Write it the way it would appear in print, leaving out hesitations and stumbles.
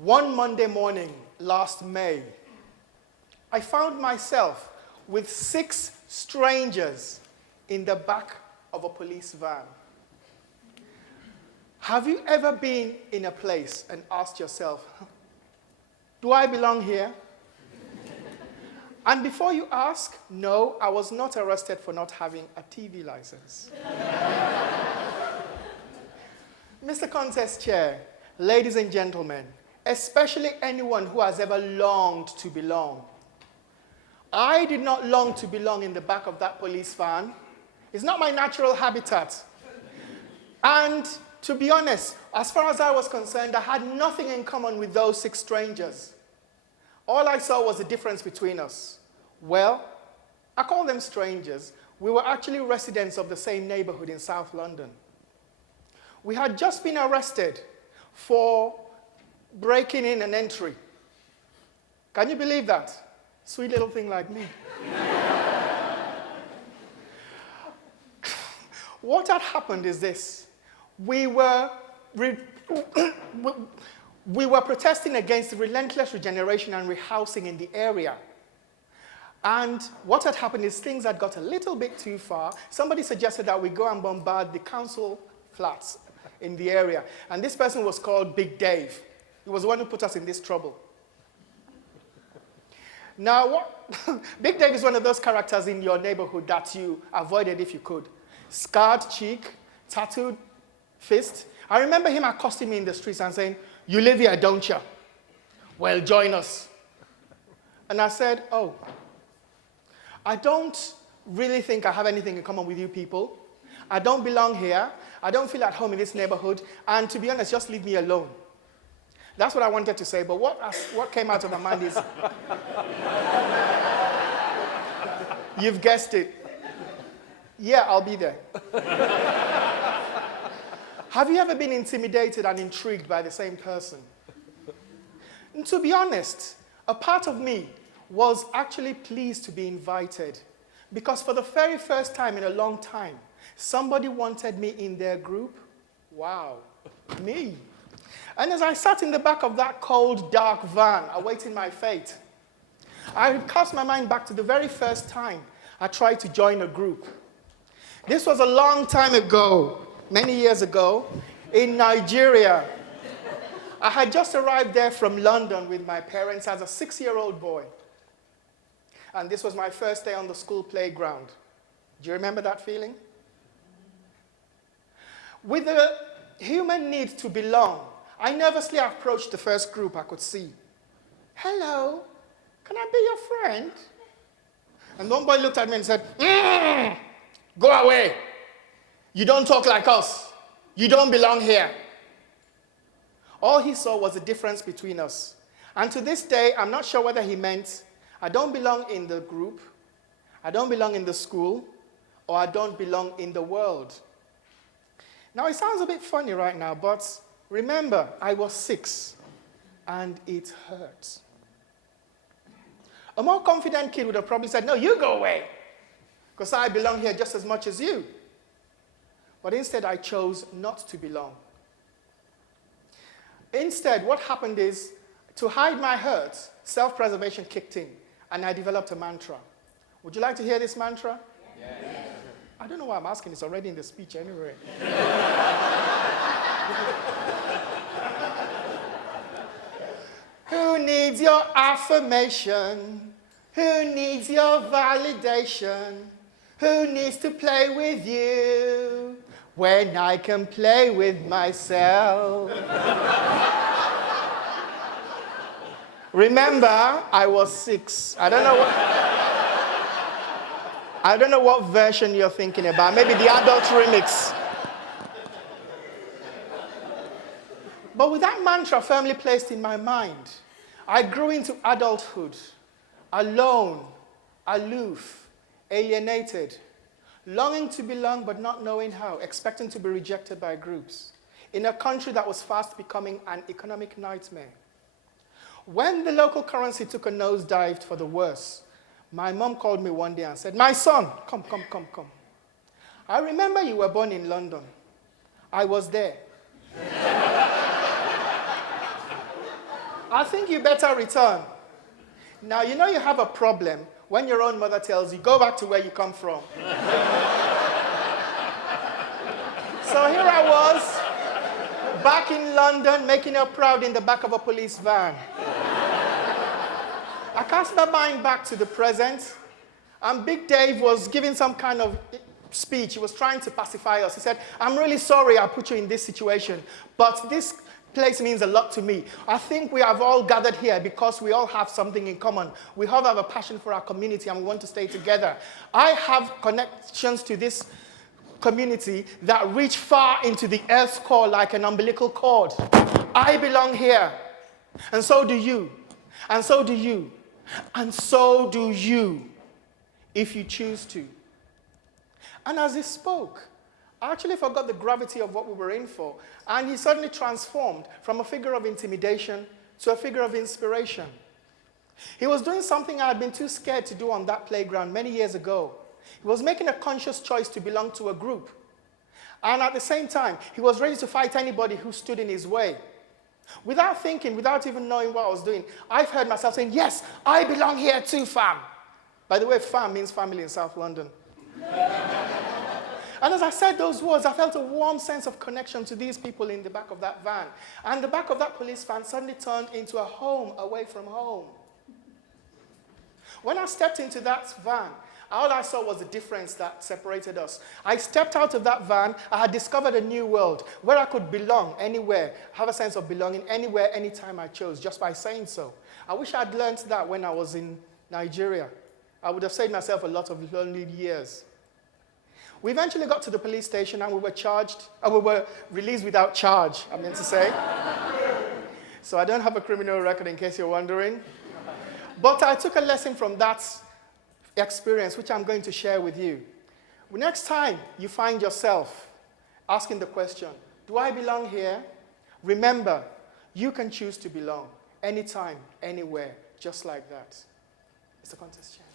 One Monday morning last May, I found myself with 6 strangers in the back of a police van. Have you ever been in a place and asked yourself, do I belong here? And before you ask, no, I was not arrested for not having a TV license. Mr. Contest Chair, ladies and gentlemen, especially anyone who has ever longed to belong. I did not long to belong in the back of that police van. It's not my natural habitat. And to be honest, as far as I was concerned, I had nothing in common with those 6 strangers. All I saw was the difference between us. Well, I call them strangers. We were actually residents of the same neighborhood in South London. We had just been arrested for breaking in and entry. Can you believe that? Sweet little thing like me. What had happened is this. We were protesting against the relentless regeneration and rehousing in the area. And what had happened is things had got a little bit too far. Somebody suggested that we go and bombard the council flats in the area. And this person was called Big Dave. He was the one who put us in this trouble. Now, Big Dave is one of those characters in your neighborhood that you avoided if you could. Scarred cheek, tattooed fist. I remember him accosting me in the streets and saying, "You live here, don't you? Well, join us." And I said, "Oh, I don't really think I have anything in common with you people. I don't belong here. I don't feel at home in this neighborhood. And to be honest, just leave me alone." That's what I wanted to say, but what came out of my mind is, you've guessed it. Yeah, I'll be there. Have you ever been intimidated and intrigued by the same person? And to be honest, a part of me was actually pleased to be invited, because for the very first time in a long time, somebody wanted me in their group. Wow, me. And as I sat in the back of that cold, dark van, awaiting my fate, I cast my mind back to the very first time I tried to join a group. This was a long time ago, many years ago, in Nigeria. I had just arrived there from London with my parents as a 6-year-old boy. And this was my first day on the school playground. Do you remember that feeling? With the human need to belong, I nervously approached the first group I could see. "Hello, can I be your friend?" And one boy looked at me and said, "Go away. You don't talk like us. You don't belong here." All he saw was the difference between us. And to this day, I'm not sure whether he meant, I don't belong in the group, I don't belong in the school, or I don't belong in the world. Now, it sounds a bit funny right now, but remember, I was 6, and it hurt. A more confident kid would have probably said, "No, you go away, because I belong here just as much as you." But instead, I chose not to belong. Instead, what happened is, to hide my hurt, self-preservation kicked in, and I developed a mantra. Would you like to hear this mantra? Yes. I don't know why I'm asking, it's already in the speech anyway. Who needs your affirmation? Who needs your validation? Who needs to play with you when I can play with myself? Remember, I was 6. I don't know what version you're thinking about. Maybe the adult remix. But with that mantra firmly placed in my mind, I grew into adulthood, alone, aloof, alienated, longing to belong but not knowing how, expecting to be rejected by groups, in a country that was fast becoming an economic nightmare. When the local currency took a nosedive for the worse, my mom called me one day and said, "My son, come. I remember you were born in London. I was there." I think you better return. Now, you know you have a problem when your own mother tells you, go back to where you come from. So here I was, back in London, making her proud in the back of a police van. I cast my mind back to the present, and Big Dave was giving some kind of speech. He was trying to pacify us. He said, I'm really sorry I put you in this situation, but this place means a lot to me. I think we have all gathered here because we all have something in common. We all have a passion for our community and we want to stay together. I have connections to this community that reach far into the earth's core like an umbilical cord. I belong here, and so do you, and so do you, and so do you, if you choose to. And as he spoke, I actually forgot the gravity of what we were in for, and he suddenly transformed from a figure of intimidation to a figure of inspiration. He was doing something I had been too scared to do on that playground many years ago. He was making a conscious choice to belong to a group. And at the same time, he was ready to fight anybody who stood in his way. Without thinking, without even knowing what I was doing, I've heard myself saying, yes, I belong here too, fam. By the way, fam means family in South London. And as I said those words, I felt a warm sense of connection to these people in the back of that van. And the back of that police van suddenly turned into a home away from home. When I stepped into that van, all I saw was the difference that separated us. I stepped out of that van. I had discovered a new world where I could belong anywhere, have a sense of belonging anywhere, anytime I chose, just by saying so. I wish I'd learned that when I was in Nigeria. I would have saved myself a lot of lonely years. We eventually got to the police station and we were released without charge, I meant to say. So I don't have a criminal record in case you're wondering. But I took a lesson from that experience, which I'm going to share with you. Next time you find yourself asking the question, do I belong here? Remember, you can choose to belong anytime, anywhere, just like that. It's a contest chair.